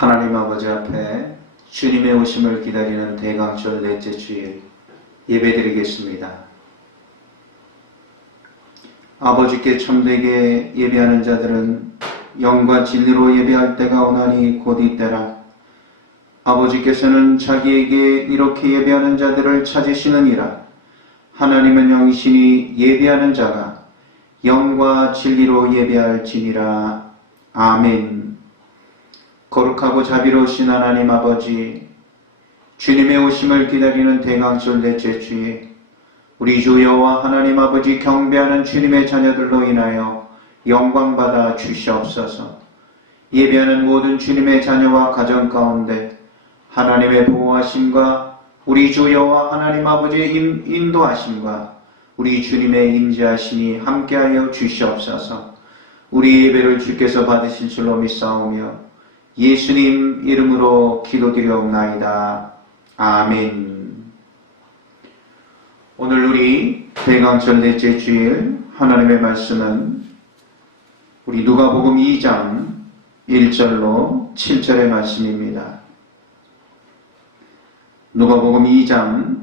하나님 아버지 앞에 주님의 오심을 기다리는 대강절 넷째 주일 예배드리겠습니다. 아버지께 참되게 예배하는 자들은 영과 진리로 예배할 때가 오나니 곧 이때라. 아버지께서는 자기에게 이렇게 예배하는 자들을 찾으시느니라. 하나님은 영이시니 예배하는 자가 영과 진리로 예배할지니라. 아멘. 거룩하고 자비로우신 하나님 아버지, 주님의 오심을 기다리는 대강절 넷째 주일 우리 주 여호와 하나님 아버지 경배하는 주님의 자녀들로 인하여 영광받아 주시옵소서. 예배하는 모든 주님의 자녀와 가정 가운데 하나님의 보호하심과 우리 주 여호와 하나님 아버지의 인도하심과 우리 주님의 임재하심이 함께하여 주시옵소서. 우리 예배를 주께서 받으실 줄로 믿사오며 예수님 이름으로 기도드리옵나이다. 아멘. 오늘 우리 대강절 넷째 주일 하나님의 말씀은 우리 누가복음 2장 1절로 7절의 말씀입니다. 누가복음 2장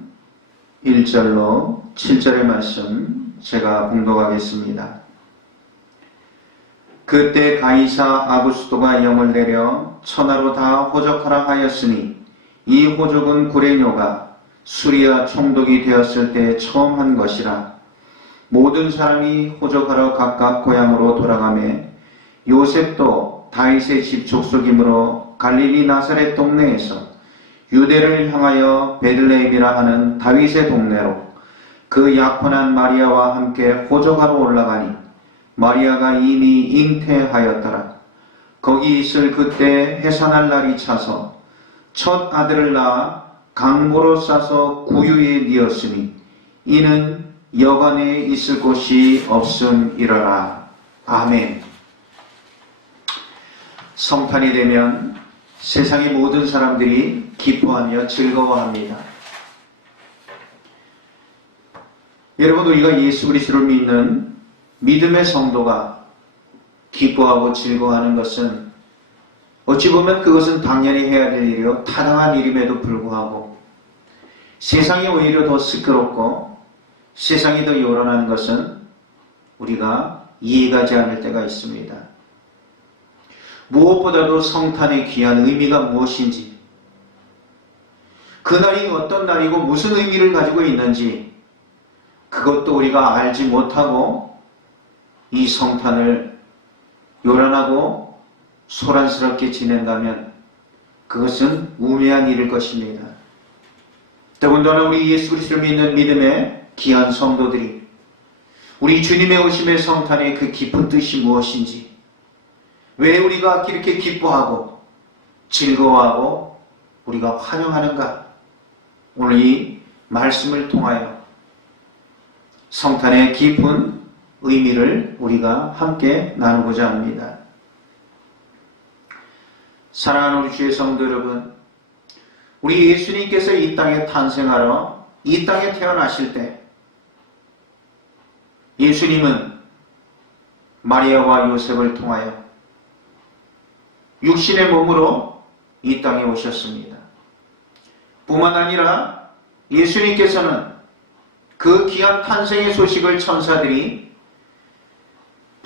1절로 7절의 말씀 제가 봉독하겠습니다. 그때 가이사 아구스도가 영을 내려 천하로 다 호적하라 하였으니 이 호적은 구레뇨가 수리아 총독이 되었을 때 처음 한 것이라. 모든 사람이 호적하러 각각 고향으로 돌아가매 요셉도 다윗의 집 족속이므로 갈릴리 나사렛 동네에서 유대를 향하여 베들레헴이라 하는 다윗의 동네로 그 약혼한 마리아와 함께 호적하러 올라가니 마리아가 이미 잉태하였더라. 거기 있을 그때 해산할 날이 차서 첫 아들을 낳아 강보로 싸서 구유에 뉘었으니 이는 여관에 있을 곳이 없음이러라. 아멘. 성탄이 되면 세상의 모든 사람들이 기뻐하며 즐거워합니다. 여러분, 우리가 예수 그리스도를 믿는 믿음의 성도가 기뻐하고 즐거워하는 것은 어찌 보면 그것은 당연히 해야 될 일이요 타당한 일임에도 불구하고 세상이 오히려 더 시끄럽고 세상이 더 요란한 것은 우리가 이해가지 않을 때가 있습니다. 무엇보다도 성탄의 귀한 의미가 무엇인지, 그날이 어떤 날이고 무슨 의미를 가지고 있는지 그것도 우리가 알지 못하고 이 성탄을 요란하고 소란스럽게 지낸다면 그것은 우매한 일일 것입니다. 더군다나 우리 예수 그리스도를 믿는 믿음의 귀한 성도들이 우리 주님의 오심의 성탄의 그 깊은 뜻이 무엇인지, 왜 우리가 이렇게 기뻐하고 즐거워하고 우리가 환영하는가, 오늘 이 말씀을 통하여 성탄의 깊은 의미를 우리가 함께 나누고자 합니다. 사랑하는 우리 주의 성도 여러분, 우리 예수님께서 이 땅에 탄생하러 이 땅에 태어나실 때 예수님은 마리아와 요셉을 통하여 육신의 몸으로 이 땅에 오셨습니다. 뿐만 아니라 예수님께서는 그 귀한 탄생의 소식을 천사들이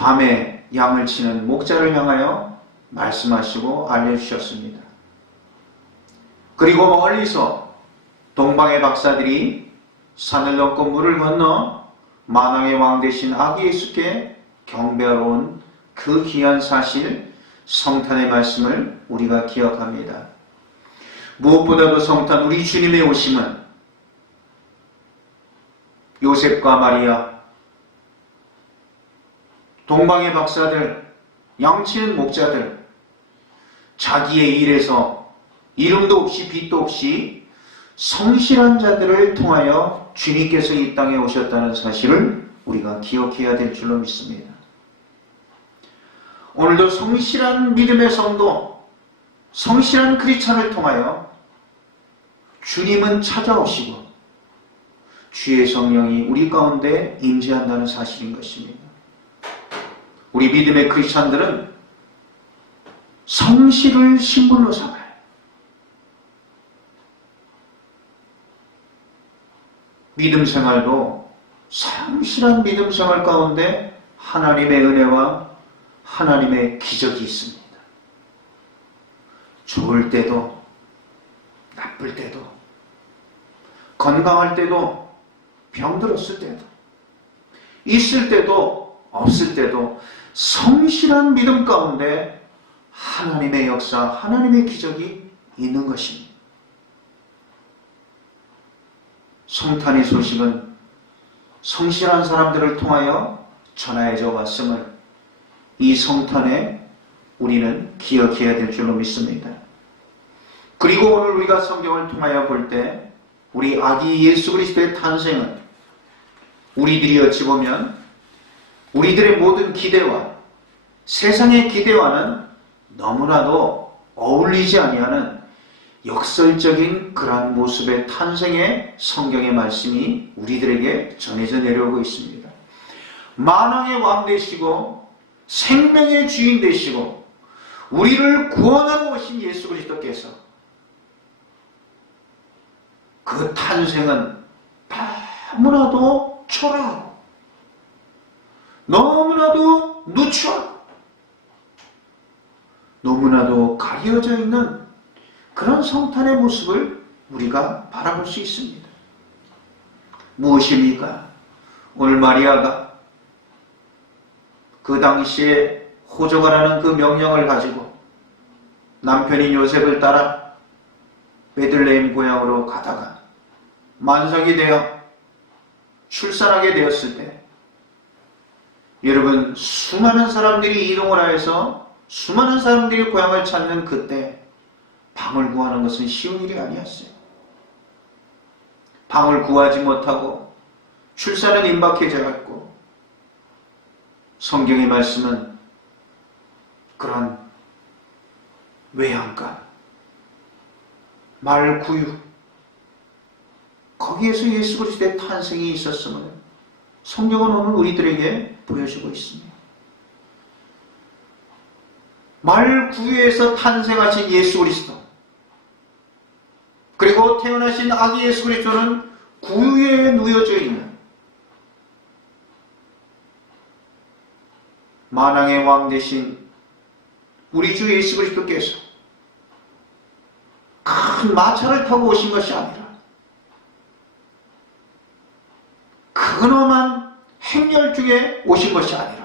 밤에 양을 치는 목자를 향하여 말씀하시고 알려주셨습니다. 그리고 멀리서 동방의 박사들이 산을 넘고 물을 건너 만왕의 왕 되신 아기 예수께 경배하러 온 그 귀한 사실, 성탄의 말씀을 우리가 기억합니다. 무엇보다도 성탄, 우리 주님의 오심은 요셉과 마리아, 동방의 박사들, 양치는 목자들, 자기의 일에서 이름도 없이 빛도 없이 성실한 자들을 통하여 주님께서 이 땅에 오셨다는 사실을 우리가 기억해야 될 줄로 믿습니다. 오늘도 성실한 믿음의 성도, 성실한 크리스찬을 통하여 주님은 찾아오시고 주의 성령이 우리 가운데 임재한다는 사실인 것입니다. 우리 믿음의 크리스찬들은 성실을 심불로 삼아요. 믿음 생활도 성실한 믿음 생활 가운데 하나님의 은혜와 하나님의 기적이 있습니다. 좋을 때도 나쁠 때도 건강할 때도 병들었을 때도 있을 때도 없을 때도 성실한 믿음 가운데 하나님의 역사, 하나님의 기적이 있는 것입니다. 성탄의 소식은 성실한 사람들을 통하여 전하여져 왔음을 이 성탄에 우리는 기억해야 될 줄로 믿습니다. 그리고 오늘 우리가 성경을 통하여 볼 때 우리 아기 예수 그리스도의 탄생은 우리들이 어찌 보면 우리들의 모든 기대와 세상의 기대와는 너무나도 어울리지 아니하는 역설적인 그러한 모습의 탄생의 성경의 말씀이 우리들에게 전해져 내려오고 있습니다. 만왕의 왕 되시고 생명의 주인 되시고 우리를 구원하러 오신 예수 그리스도께서 그 탄생은 너무나도 초라하고 너무나도 누추하고 너무나도 가려져 있는 그런 성탄의 모습을 우리가 바라볼 수 있습니다. 무엇입니까? 오늘 마리아가 그 당시에 호적하라는 그 명령을 가지고 남편인 요셉을 따라 베들레헴 고향으로 가다가 만삭이 되어 출산하게 되었을 때 여러분 수많은 사람들이 이동을 하여서 수많은 사람들이 고향을 찾는 그때 방을 구하는 것은 쉬운 일이 아니었어요. 방을 구하지 못하고 출산은 임박해져 갔고 성경의 말씀은 그런 외양간, 말구유 거기에서 예수 그리스도의 탄생이 있었음을 성경은 오늘 우리들에게 보여주고 있습니다. 말구유에서 탄생하신 예수 그리스도 그리고 태어나신 아기 예수 그리스도는 구유에 누여져 있는 만왕의 왕 되신 우리 주 예수 그리스도께서 큰 마차를 타고 오신 것이 아니라 근엄한 행렬 중에 오신 것이 아니라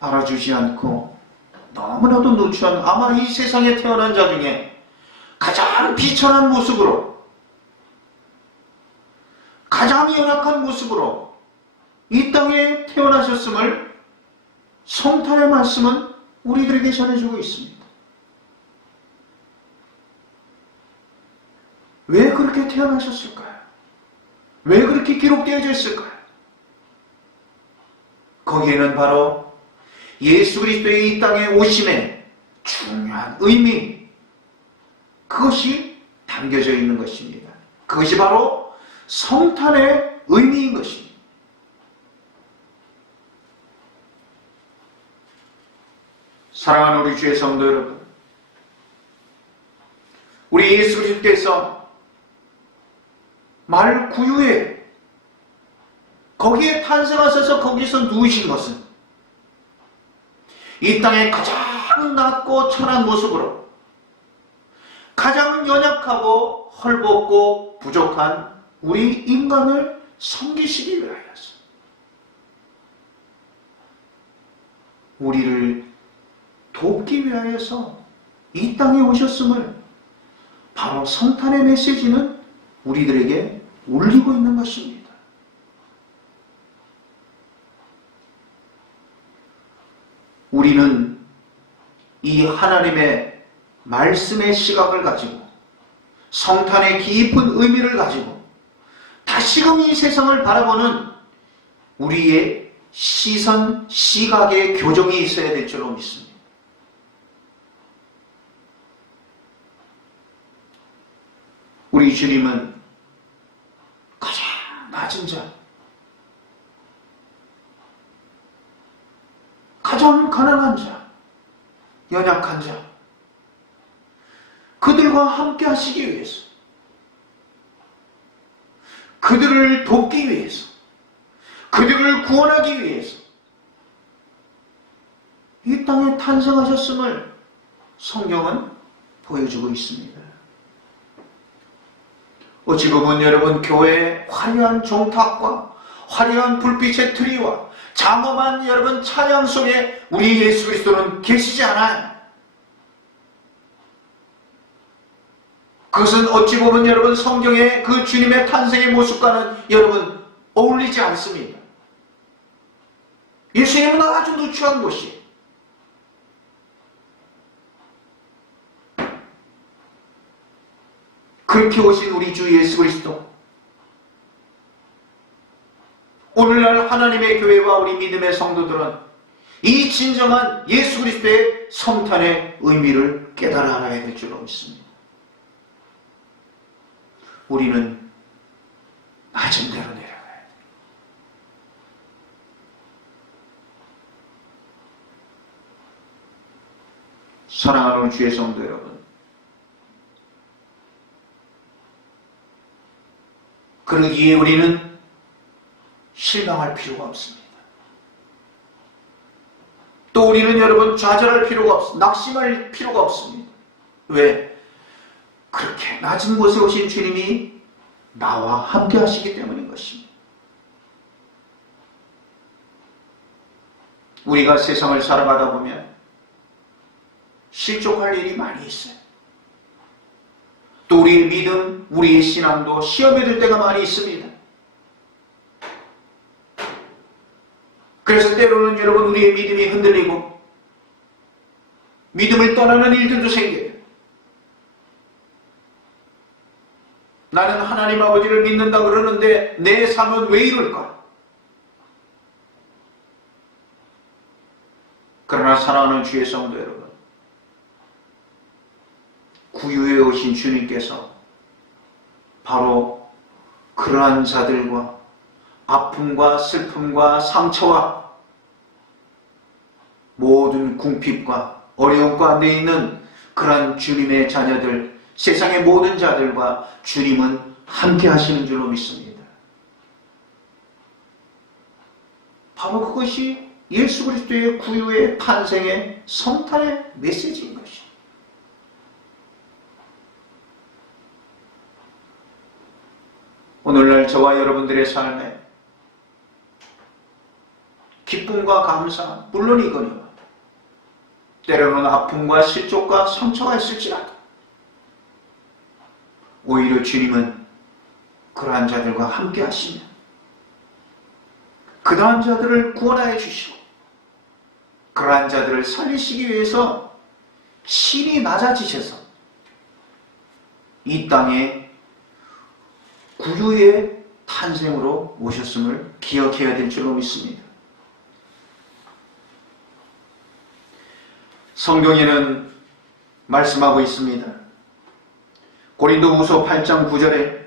알아주지 않고 너무나도 누추한 아마 이 세상에 태어난 자 중에 가장 비천한 모습으로 가장 연약한 모습으로 이 땅에 태어나셨음을 성탄의 말씀은 우리들에게 전해주고 있습니다. 왜 그렇게 태어나셨을까요? 왜 그렇게 기록되어져 있을까요? 거기에는 바로 예수 그리스도의 이 땅에 오심의 중요한 의미, 그것이 담겨져 있는 것입니다. 그것이 바로 성탄의 의미인 것입니다. 사랑하는 우리 주의 성도 여러분, 우리 예수 그리스도께서 말구유에 거기에 탄생하셔서 거기서 누우신 것은 이 땅의 가장 낮고 천한 모습으로 가장 연약하고 헐벗고 부족한 우리 인간을 섬기시기 위하여서 우리를 돕기 위하여서 이 땅에 오셨음을 바로 성탄의 메시지는 우리들에게 울리고 있는 것입니다. 우리는 이 하나님의 말씀의 시각을 가지고 성탄의 깊은 의미를 가지고 다시금 이 세상을 바라보는 우리의 시선, 시각의 교정이 있어야 될 줄로 믿습니다. 우리 주님은 가장 낮은 자, 가장 가난한 자, 연약한 자, 그들과 함께 하시기 위해서, 그들을 돕기 위해서, 그들을 구원하기 위해서 이 땅에 탄생하셨음을 성경은 보여주고 있습니다. 어찌 보면 여러분, 교회의 화려한 종탁과 화려한 불빛의 트리와 장엄한 여러분 찬양 속에 우리 예수 그리스도는 계시지 않아요. 그것은 어찌 보면 여러분 성경의 그 주님의 탄생의 모습과는 여러분 어울리지 않습니다. 예수님은 아주 누추한 곳이, 그렇게 오신 우리 주 예수 그리스도, 오늘날 하나님의 교회와 우리 믿음의 성도들은 이 진정한 예수 그리스도의 성탄의 의미를 깨달아 알아야 될 줄로 믿습니다. 우리는 낮은 데로 내려가야 돼요. 사랑하는 주의 성도 여러분, 그러기에 우리는 실망할 필요가 없습니다. 또 우리는 여러분 좌절할 필요가 없습니다. 낙심할 필요가 없습니다. 왜? 그렇게 낮은 곳에 오신 주님이 나와 함께 하시기 때문인 것입니다. 우리가 세상을 살아가다 보면 실족할 일이 많이 있어요. 또 우리의 믿음, 우리의 신앙도 시험에 들 때가 많이 있습니다. 그래서 때로는 여러분 우리의 믿음이 흔들리고 믿음을 떠나는 일들도 생겨요. 나는 하나님 아버지를 믿는다 그러는데 내 삶은 왜 이럴까? 그러나 사랑하는 주의 성도 여러분, 구유에 오신 주님께서 바로 그러한 자들과 아픔과 슬픔과 상처와 모든 궁핍과 어려움 가운데 있는 그러한 주님의 자녀들, 세상의 모든 자들과 주님은 함께 하시는 줄로 믿습니다. 바로 그것이 예수 그리스도의 구유의 탄생의 성탄의 메시지인 것입니다. 오늘날 저와 여러분들의 삶에 기쁨과 감사, 물론 이거니와 때로는 아픔과 실족과 상처가 있을지라도 오히려 주님은 그러한 자들과 함께 하시며 그러한 자들을 구원하여 주시고 그러한 자들을 살리시기 위해서 신이 낮아지셔서 이 땅에 구유의 탄생으로 오셨음을 기억해야 될 줄로 믿습니다. 성경에는 말씀하고 있습니다. 고린도후서 8장 9절에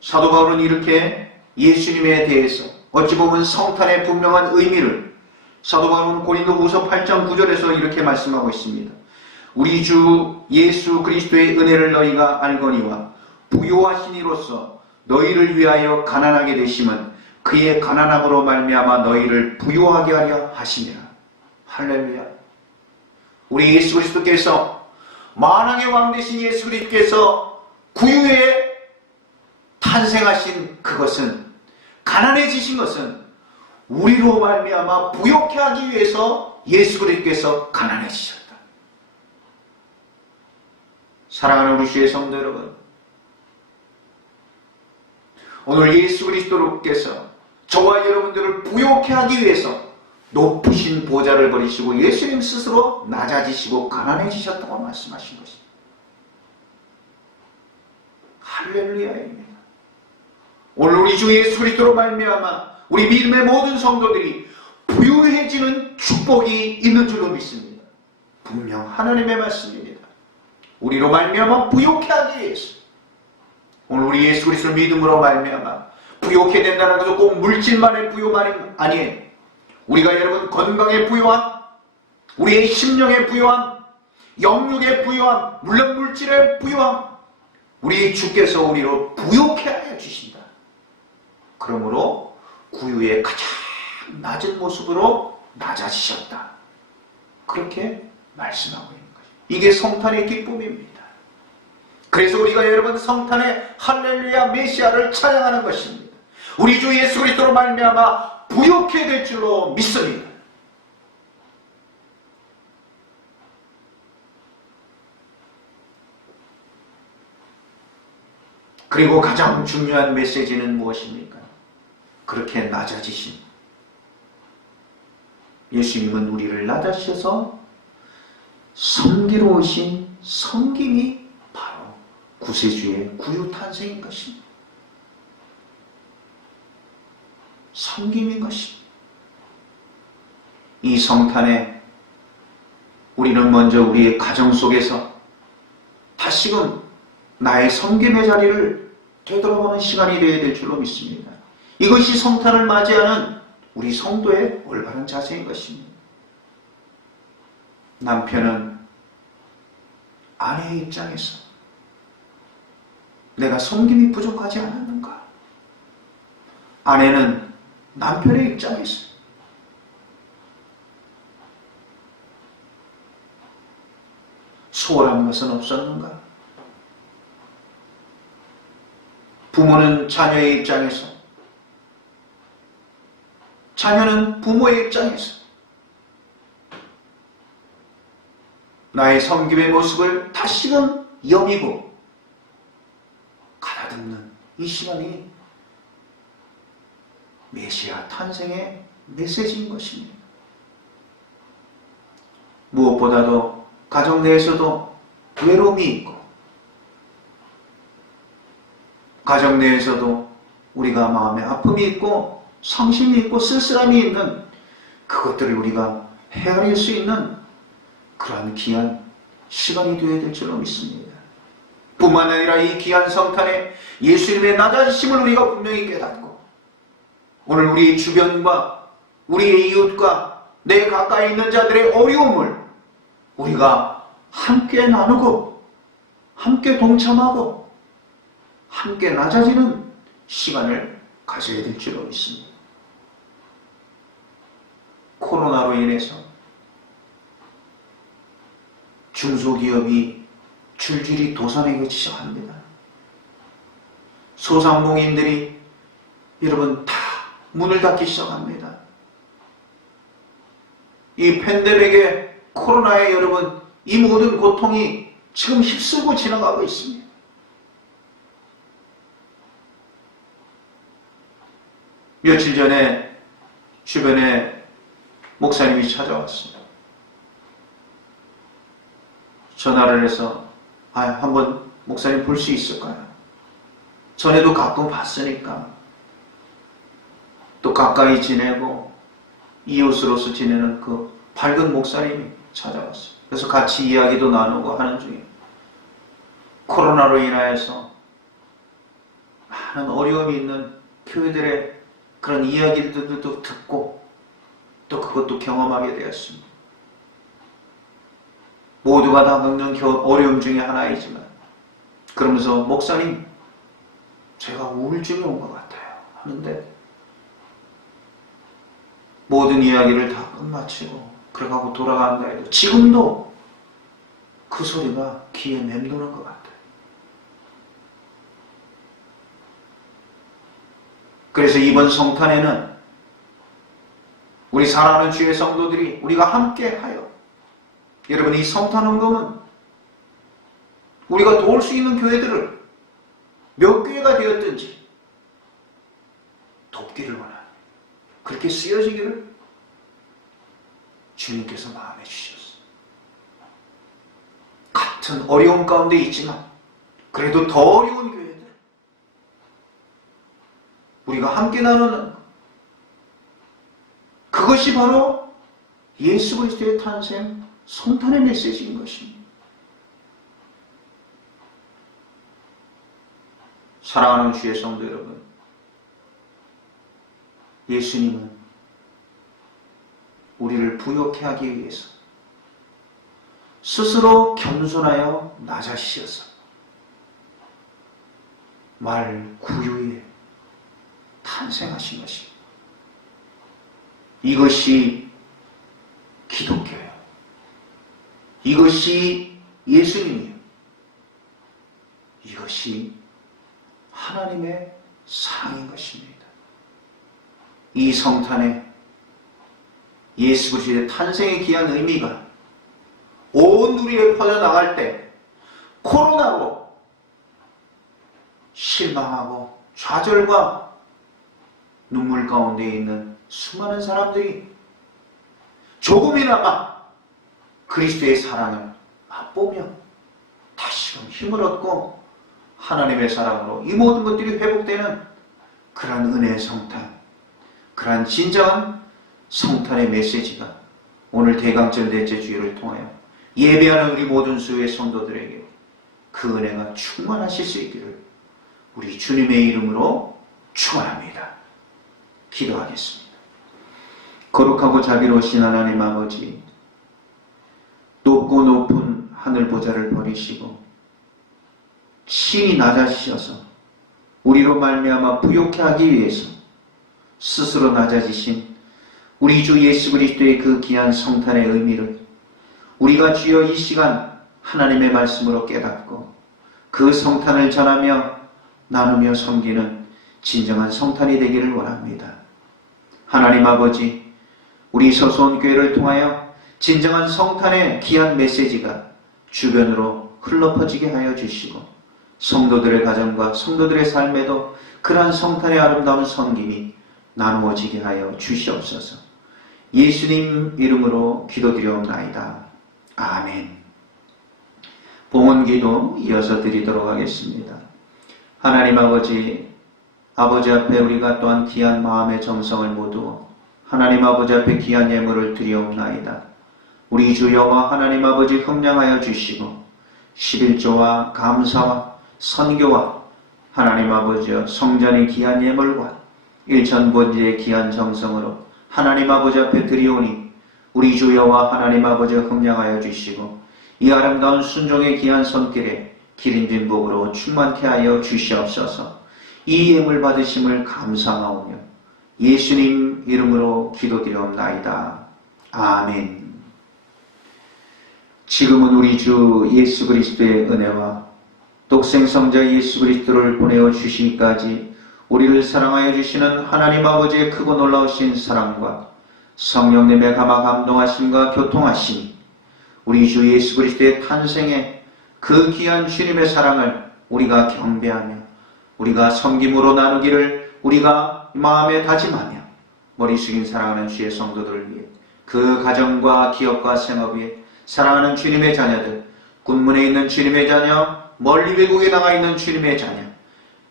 사도 바울은 이렇게 예수님에 대해서 어찌 보면 성탄의 분명한 의미를 사도 바울은 고린도후서 8장 9절에서 이렇게 말씀하고 있습니다. 우리 주 예수 그리스도의 은혜를 너희가 알거니와 부요하신 이로써 너희를 위하여 가난하게 되심은 그의 가난함으로 말미암아 너희를 부요하게 하려 하심이라. 할렐루야. 우리 예수 그리스도께서 만왕의 왕 되신 예수 그리스도께서 구유에 탄생하신 그것은, 가난해지신 것은 우리로 말미암아 부욕해 하기 위해서 예수 그리스도께서 가난해지셨다. 사랑하는 우리 주의 성도 여러분, 오늘 예수 그리스도께서 저와 여러분들을 부욕해 하기 위해서 높으신 보좌를 버리시고 예수님 스스로 낮아지시고 가난해지셨다고 말씀하신 것입니다. 할렐루야입니다. 오늘 우리 주 예수 그리스도로 말미암아 우리 믿음의 모든 성도들이 부유해지는 축복이 있는 줄로 믿습니다. 분명 하나님의 말씀입니다. 우리로 말미암아 부욕해 하기 위해서 오늘 우리 예수 그리스도를 믿음으로 말미암아 부욕해 된다는 것은 꼭 물질만의 부요만이 아니에요. 우리가 여러분 건강에 부요한, 우리의 심령에 부요한, 영육에 부요한, 물론 물질에 부요한 우리 주께서 우리로 부요케 하여 주신다. 그러므로 구유의 가장 낮은 모습으로 낮아지셨다. 그렇게 말씀하고 있는 거죠. 이게 성탄의 기쁨입니다. 그래서 우리가 여러분 성탄의 할렐루야 메시아를 찬양하는 것입니다. 우리 주 예수 그리스도로 말미암아 부요케 될 줄로 믿습니다. 그리고 가장 중요한 메시지는 무엇입니까? 그렇게 낮아지신 예수님은 우리를 낮아지셔서 섬기러 오신 섬김이 바로 구세주의 구유 탄생인 것입니다. 섬김인 것입니다. 이 성탄에 우리는 먼저 우리의 가정 속에서 다시금 나의 섬김의 자리를 되돌아보는 시간이 되어야 될 줄로 믿습니다. 이것이 성탄을 맞이하는 우리 성도의 올바른 자세인 것입니다. 남편은 아내의 입장에서 내가 섬김이 부족하지 않았는가? 아내는 남편의 입장에서 소홀한 것은 없었는가? 부모는 자녀의 입장에서, 자녀는 부모의 입장에서 나의 섬김의 모습을 다시금 여미고 가다듬는 이 시간이 메시아 탄생의 메시지인 것입니다. 무엇보다도 가정 내에서도 외로움이 있고 가정 내에서도 우리가 마음에 아픔이 있고 상심이 있고 쓸쓸함이 있는 그것들을 우리가 헤아릴 수 있는 그러한 귀한 시간이 되어야 될 줄로 믿습니다. 뿐만 아니라 이 귀한 성탄에 예수님의 낮아지심을 우리가 분명히 깨닫고 오늘 우리 주변과 우리의 이웃과 내 가까이 있는 자들의 어려움을 우리가 함께 나누고 함께 동참하고 함께 낮아지는 시간을 가져야 될 줄로 믿습니다. 코로나로 인해서 중소기업이 줄줄이 도산하기 시작합니다. 소상공인들이 여러분 다 문을 닫기 시작합니다. 이 팬데믹의 코로나에 여러분 이 모든 고통이 지금 휩쓸고 지나가고 있습니다. 며칠 전에 주변에 목사님이 찾아왔습니다. 전화를 해서 한번 목사님 볼 수 있을까요? 전에도 가끔 봤으니까 또 가까이 지내고 이웃으로서 지내는 그 밝은 목사님이 찾아왔어요. 그래서 같이 이야기도 나누고 하는 중에 코로나로 인하여서 많은 어려움이 있는 교회들의 그런 이야기들도 듣고 또 그것도 경험하게 되었습니다. 모두가 다 겪는 어려움 중에 하나이지만 그러면서 목사님 제가 우울증이 온 것 같아요 하는데 모든 이야기를 다 끝마치고 그러고 돌아간다 해도 지금도 그 소리가 귀에 맴도는 것 같아요. 그래서 이번 성탄에는 우리 사랑하는 주의 성도들이 우리가 함께하여 여러분 이 성탄 헌금은 우리가 도울 수 있는 교회들을 몇 교회가 되었든지 돕기를 원합니다. 그렇게 쓰여지기를 주님께서 마음에 주셨어요. 같은 어려움 가운데 있지만 그래도 더 어려운 교회들 우리가 함께 나누는 그것이 바로 예수 그리스도의 탄생 성탄의 메시지인 것입니다. 사랑하는 주의 성도 여러분, 예수님은 우리를 부욕해 하기 위해서 스스로 겸손하여 낮아지셔서 말 구유에 탄생하신 것입니다. 이것이 기독교예요. 이것이 예수님이에요. 이것이 하나님의 사랑인 것입니다. 이 성탄에 예수 그리스도의 탄생의 귀한 의미가 온 우리에 퍼져나갈 때 코로나로 실망하고 좌절과 눈물 가운데 있는 수많은 사람들이 조금이나마 그리스도의 사랑을 맛보며 다시금 힘을 얻고 하나님의 사랑으로 이 모든 것들이 회복되는 그런 은혜의 성탄, 그러한 진정한 성탄의 메시지가 오늘 대강절 넷째 주일을 통하여 예배하는 우리 모든 수요의 성도들에게 그 은혜가 충만하실 수 있기를 우리 주님의 이름으로 축원합니다. 기도하겠습니다. 거룩하고 자비로우신 하나님 아버지, 높고 높은 하늘 보좌를 버리시고 친히 낮아지셔서 우리로 말미암아 부욕해 하기 위해서 스스로 낮아지신 우리 주 예수 그리스도의 그 귀한 성탄의 의미를 우리가 주여 이 시간 하나님의 말씀으로 깨닫고 그 성탄을 전하며 나누며 섬기는 진정한 성탄이 되기를 원합니다. 하나님 아버지, 우리 서소원 교회를 통하여 진정한 성탄의 귀한 메시지가 주변으로 흘러퍼지게 하여 주시고 성도들의 가정과 성도들의 삶에도 그러한 성탄의 아름다운 섬김이 나누어지게 하여 주시옵소서. 예수님 이름으로 기도드리옵나이다. 아멘. 봉헌기도 이어서 드리도록 하겠습니다. 하나님 아버지 앞에 우리가 또한 귀한 마음의 정성을 모두어 하나님 아버지 앞에 귀한 예물을 드리옵나이다. 우리 주 여호와 하나님 아버지 흠량하여 주시고 11조와 감사와 선교와 하나님 아버지여 성전의 귀한 예물과 일천번제의 귀한 정성으로 하나님 아버지 앞에 드리오니 우리 주 여호와 하나님 아버지 흠량하여 주시고 이 아름다운 순종의 귀한 손길에 기름진 복으로 충만케 하여 주시옵소서. 이 예물 받으심을 감사하오며 예수님 이름으로 기도드리옵나이다. 아멘. 지금은 우리 주 예수 그리스도의 은혜와 독생성자 예수 그리스도를 보내어 주시기까지 우리를 사랑하여 주시는 하나님 아버지의 크고 놀라우신 사랑과 성령님의 감화 감동하심과 교통하심, 우리 주 예수 그리스도의 탄생에 그 귀한 주님의 사랑을 우리가 경배하며 우리가 섬김으로 나누기를 우리가 마음에 다짐하며 머리 숙인 사랑하는 주의 성도들을 위해 그 가정과 기업과 생업 위에 사랑하는 주님의 자녀들, 군문에 있는 주님의 자녀, 멀리 외국에 나가 있는 주님의 자녀,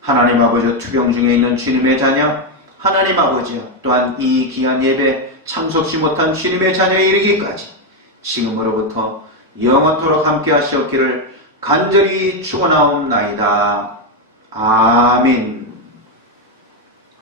하나님 아버지 투병 중에 있는 주님의 자녀, 하나님 아버지여 또한 이 귀한 예배 참석시 못한 주님의 자녀에 이르기까지 지금으로부터 영원토록 함께 하시옵기를 간절히 축원하옵나이다. 아멘.